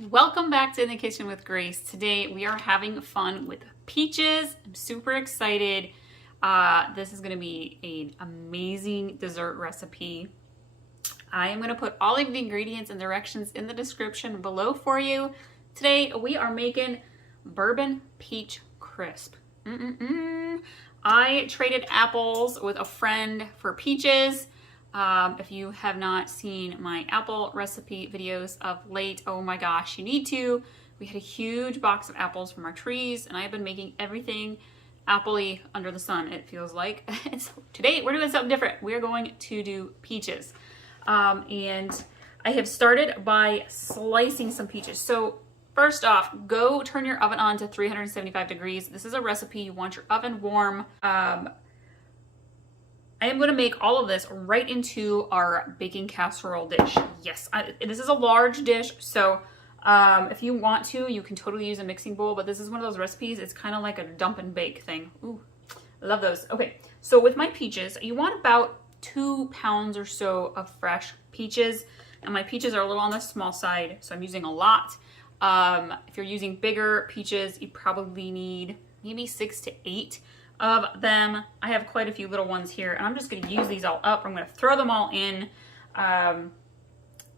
Welcome back to In the Kitchen with Grace. Today we are having fun with peaches. I'm super excited. This is going to be an amazing dessert recipe. I am going to put all of the ingredients and directions in the description below for you. Today we are making Bourbon Peach Crisp. I traded apples with a friend for peaches. If you have not seen my apple recipe videos of late, oh my gosh, you need to. We had a huge box of apples from our trees, and I have been making everything apple-y under the sun, it feels like. So today we're doing something different. We're going to do peaches. And I have started by slicing some peaches. So first off, go turn your oven on to 375 degrees. This is a recipe. You want your oven warm. I am going to make all of this right into our baking casserole dish. Yes, this is a large dish, so if you want to, you can totally use a mixing bowl, but this is one of those recipes, it's kind of like a dump and bake thing. Ooh, I love those. Okay, so with my peaches, you want about 2 pounds or so of fresh peaches, and my peaches are a little on the small side, so I'm using a lot. If you're using bigger peaches, you probably need maybe 6 to 8 of them. I have quite a few little ones here, and I'm just going to use these all up. I'm going to throw them all in.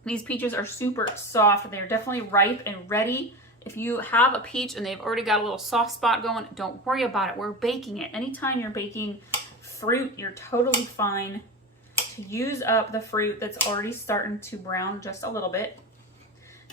These peaches are super soft. They're definitely ripe and ready. If you have a peach and they've already got a little soft spot going, don't worry about it. We're baking it. Anytime you're baking fruit, you're totally fine to use up the fruit that's already starting to brown just a little bit.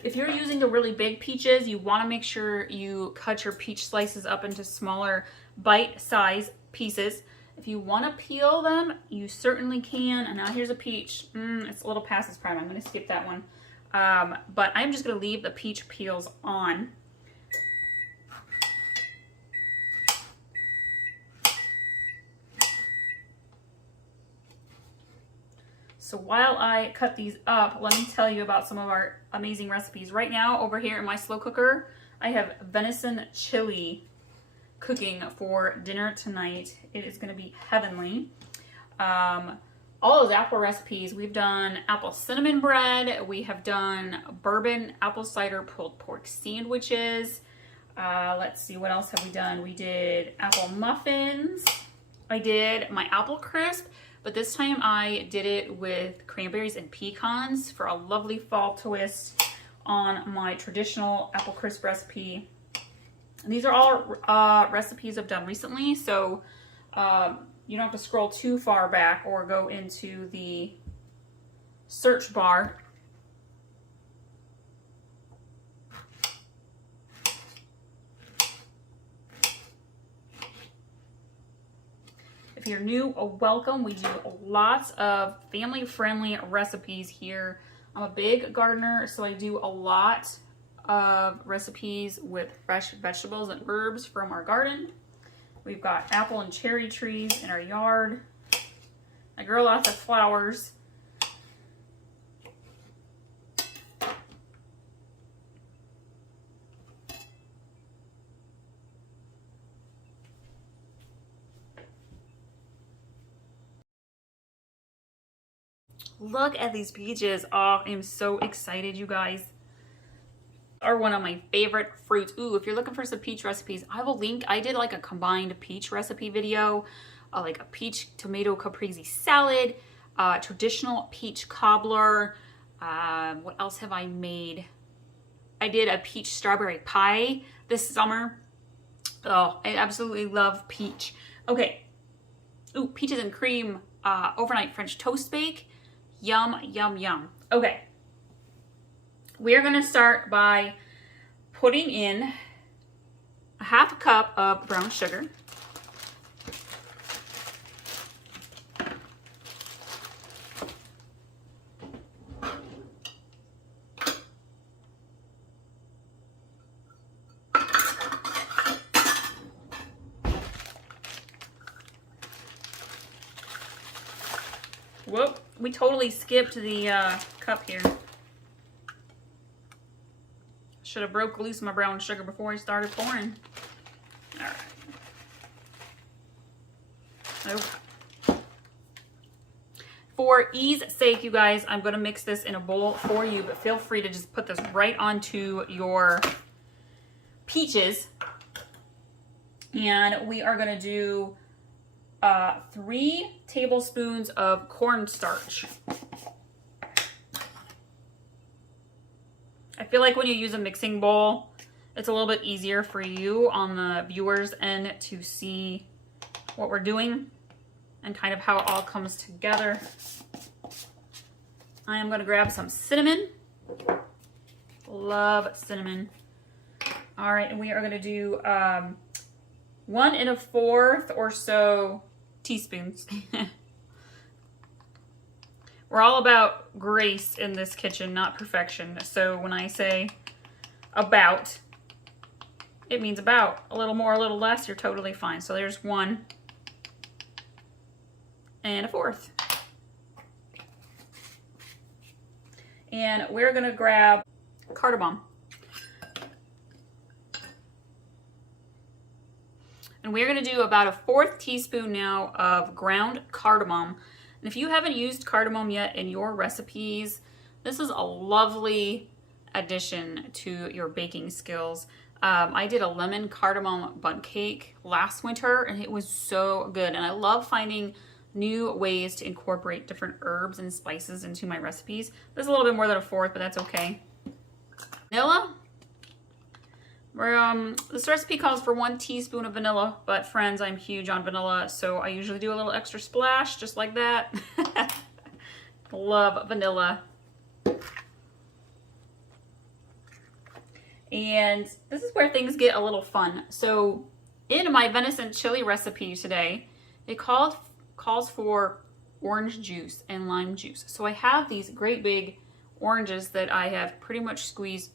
If you're using the really big peaches, you want to make sure you cut your peach slices up into smaller bite-sized pieces. If you want to peel them, you certainly can. And now here's a peach. It's a little past its prime. I'm going to skip that one. But I'm just going to leave the peach peels on. So while I cut these up, let me tell you about some of our amazing recipes. Right now, over here in my slow cooker, I have venison chili cooking for dinner tonight. It is going to be heavenly. All those apple recipes, we've done apple cinnamon bread. We have done bourbon apple cider pulled pork sandwiches. Let's see, what else have we done? We did apple muffins. I did my apple crisp. But this time I did it with cranberries and pecans for a lovely fall twist on my traditional apple crisp recipe. And these are all recipes I've done recently, so you don't have to scroll too far back or go into the search bar. If you're new, welcome. We do lots of family-friendly recipes here. I'm a big gardener, so I do a lot of recipes with fresh vegetables and herbs from our garden. We've got apple and cherry trees in our yard. I grow lots of flowers. Look at these peaches. Oh, I'm so excited, you guys. Are one of my favorite fruits. Ooh, if you're looking for some peach recipes, I will link. I did like a combined peach recipe video, like a peach tomato caprese salad, traditional peach cobbler. What else have I made? I did a peach strawberry pie this summer. Oh, I absolutely love peach. Okay. Ooh, peaches and cream overnight French toast bake. Yum, yum, yum. Okay. We're going to start by putting in a ½ cup of brown sugar. Whoop, we totally skipped the cup here. Should have broke loose my brown sugar before I started pouring. All right. Okay. For for ease sake, you guys, I'm going to mix this in a bowl for you, but feel free to just put this right onto your peaches. And we are going to do 3 tablespoons of cornstarch. I feel like when you use a mixing bowl, it's a little bit easier for you on the viewers' end to see what we're doing and kind of how it all comes together. I am going to grab some cinnamon. Love cinnamon. All right, and we are going to do 1 1/4 or so teaspoons. We're all about grace in this kitchen, not perfection. So when I say about, it means about. A little more, a little less, you're totally fine. So there's 1 1/4. And we're gonna grab cardamom. And we're gonna do about a 1/4 teaspoon now of ground cardamom. And if you haven't used cardamom yet in your recipes, this is a lovely addition to your baking skills. I did a lemon cardamom bundt cake last winter and it was so good. And I love finding new ways to incorporate different herbs and spices into my recipes. There's a little bit more than a 1/4, but that's okay. Vanilla. This recipe calls for 1 teaspoon of vanilla, but friends, I'm huge on vanilla, so I usually do a little extra splash, just like that. Love vanilla. And this is where things get a little fun. So in my venison chili recipe today, it calls for orange juice and lime juice. So I have these great big oranges that I have pretty much squeezed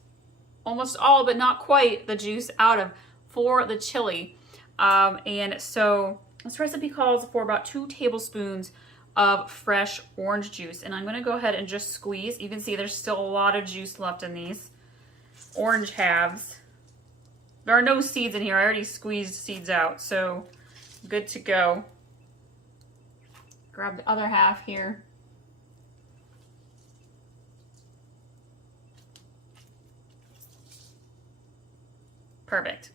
almost all, but not quite, the juice out of for the chili. And so this recipe calls for about 2 tablespoons of fresh orange juice. And I'm gonna go ahead and just squeeze. You can see there's still a lot of juice left in these orange halves. There are no seeds in here. I already squeezed seeds out, so good to go. Grab the other half here. Perfect.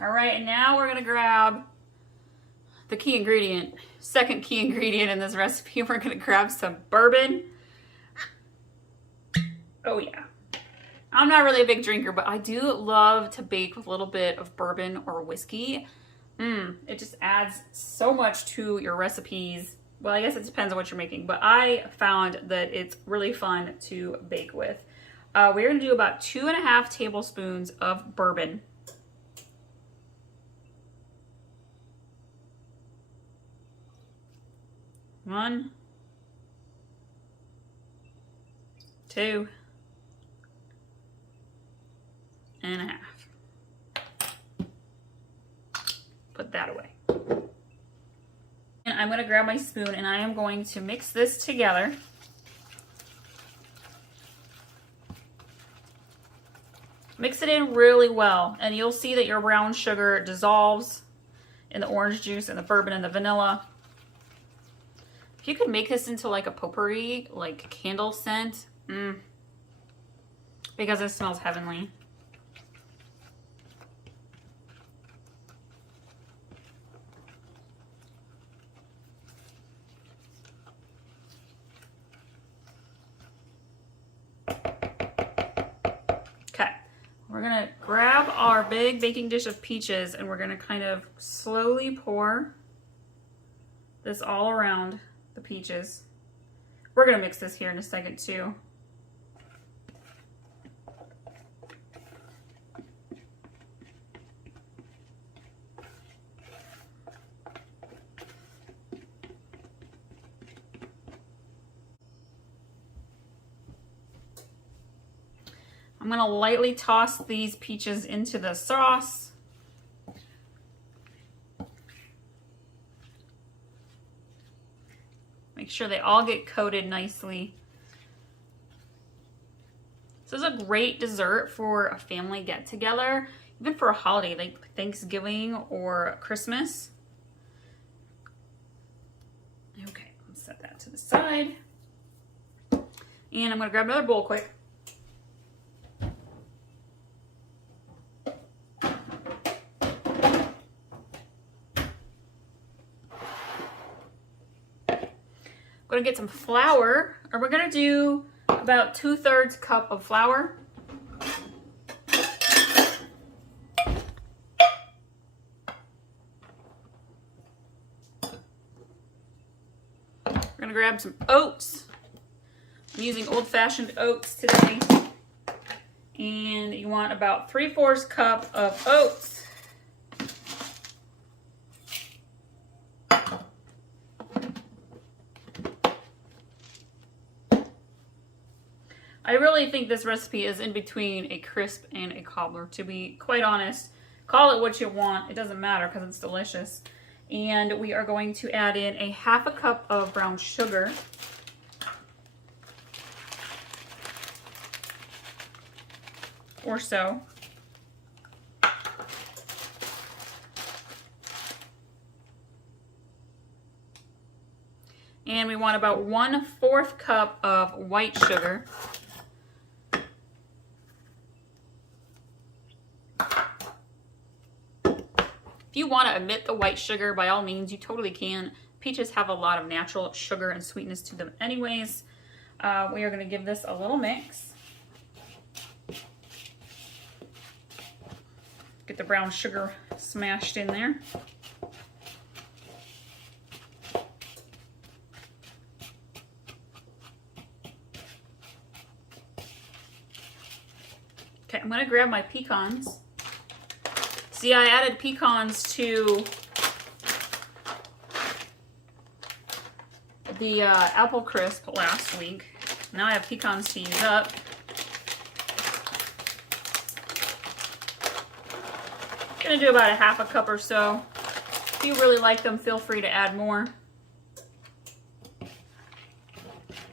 All right, and now we're gonna grab the key ingredient, second key ingredient in this recipe. We're gonna grab some bourbon. Oh yeah. I'm not really a big drinker, but I do love to bake with a little bit of bourbon or whiskey. It just adds so much to your recipes. Well, I guess it depends on what you're making, but I found that it's really fun to bake with. We're gonna do about 2.5 tablespoons of bourbon. One, 2.5. Put that away. And I'm going to grab my spoon and I am going to mix this together. Mix it in really well and you'll see that your brown sugar dissolves in the orange juice and the bourbon and the vanilla. If you could make this into like a potpourri, like candle scent, because it smells heavenly. Okay, we're gonna grab our big baking dish of peaches and we're gonna kind of slowly pour this all around the peaches. We're gonna mix this here in a second too. I'm gonna lightly toss these peaches into the sauce. Make sure they all get coated nicely. This is a great dessert for a family get-together. even for a holiday like Thanksgiving or Christmas. Okay, let's set that to the side. And I'm gonna grab another bowl quick. I'm gonna get some flour, or we're gonna do about 2/3 cup of flour. We're gonna grab some oats. I'm using old-fashioned oats today. And you want about 3/4 cup of oats. I really think this recipe is in between a crisp and a cobbler, to be quite honest. Call it what you want. It doesn't matter because it's delicious. And we are going to add in a 1/2 cup of brown sugar. Or so. And we want about 1/4 cup of white sugar. If you want to omit the white sugar, by all means, you totally can. Peaches have a lot of natural sugar and sweetness to them anyways. We are going to give this a little mix. Get the brown sugar smashed in there. Okay, I'm going to grab my pecans. See, I added pecans to the apple crisp last week. Now I have pecans to use up. I'm gonna do about a 1/2 cup or so. If you really like them, feel free to add more.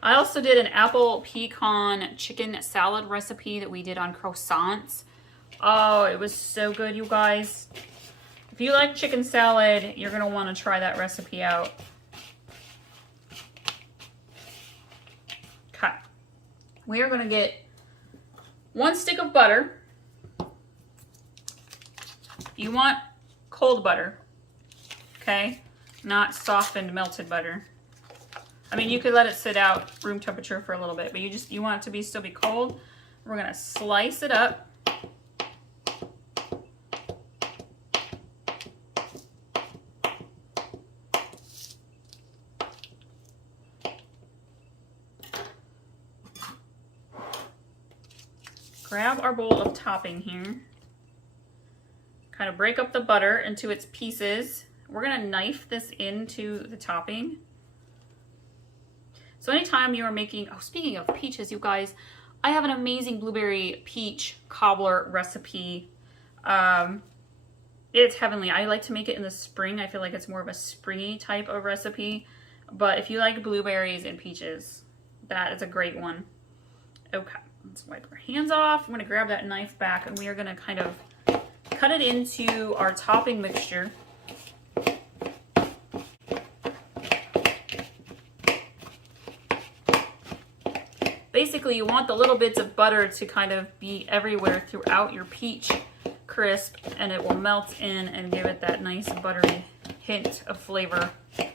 I also did an apple pecan chicken salad recipe that we did on croissants. Oh, it was so good, you guys. If you like chicken salad, you're gonna want to try that recipe out. Okay. We are gonna get 1 stick of butter. You want cold butter, okay? Not softened melted butter. I mean, you could let it sit out room temperature for a little bit, but you want it to still be cold. We're gonna slice it up. Grab our bowl of topping here. Kind of break up the butter into its pieces. We're gonna knife this into the topping. So anytime you are making, oh, speaking of peaches, you guys, I have an amazing blueberry peach cobbler recipe. It's heavenly. I like to make it in the spring. I feel like it's more of a springy type of recipe. But if you like blueberries and peaches, that is a great one. Okay, let's wipe our hands off. I'm gonna grab that knife back and we are gonna kind of cut it into our topping mixture. Basically, you want the little bits of butter to kind of be everywhere throughout your peach crisp, and it will melt in and give it that nice buttery hint of flavor. This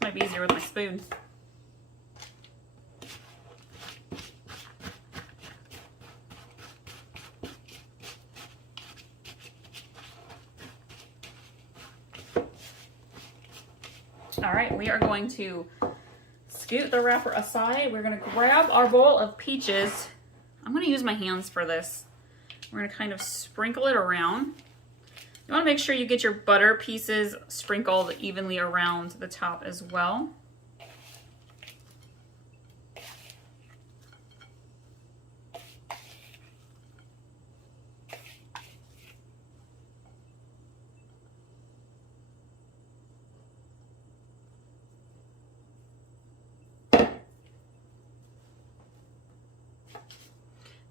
might be easier with my spoon. All right, we are going to scoot the wrapper aside. We're going to grab our bowl of peaches. I'm going to use my hands for this. We're going to kind of sprinkle it around. You want to make sure you get your butter pieces sprinkled evenly around the top as well.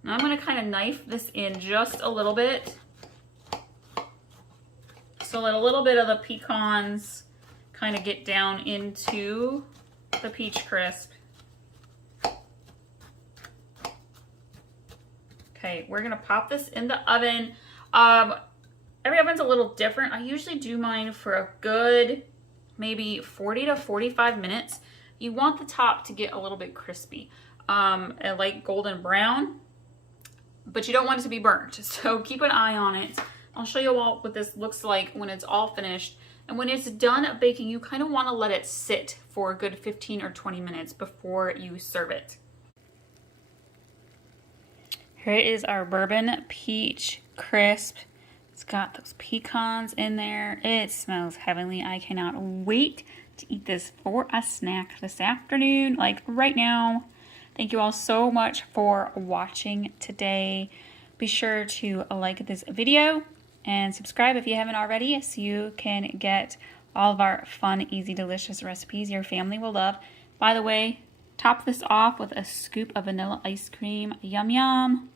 Now I'm going to kind of knife this in just a little bit. So let a little bit of the pecans kind of get down into the peach crisp. Okay, we're gonna pop this in the oven. Every oven's a little different. I usually do mine for a good maybe 40 to 45 minutes. You want the top to get a little bit crispy, a light golden brown, but you don't want it to be burnt. So keep an eye on it. I'll show you all what this looks like when it's all finished. And when it's done baking, you kind of want to let it sit for a good 15 or 20 minutes before you serve it. Here is our Bourbon Peach Crisp. It's got those pecans in there. It smells heavenly. I cannot wait to eat this for a snack this afternoon, like right now. Thank you all so much for watching today. Be sure to like this video and subscribe if you haven't already so you can get all of our fun, easy, delicious recipes your family will love. By the way, top this off with a scoop of vanilla ice cream. Yum, yum.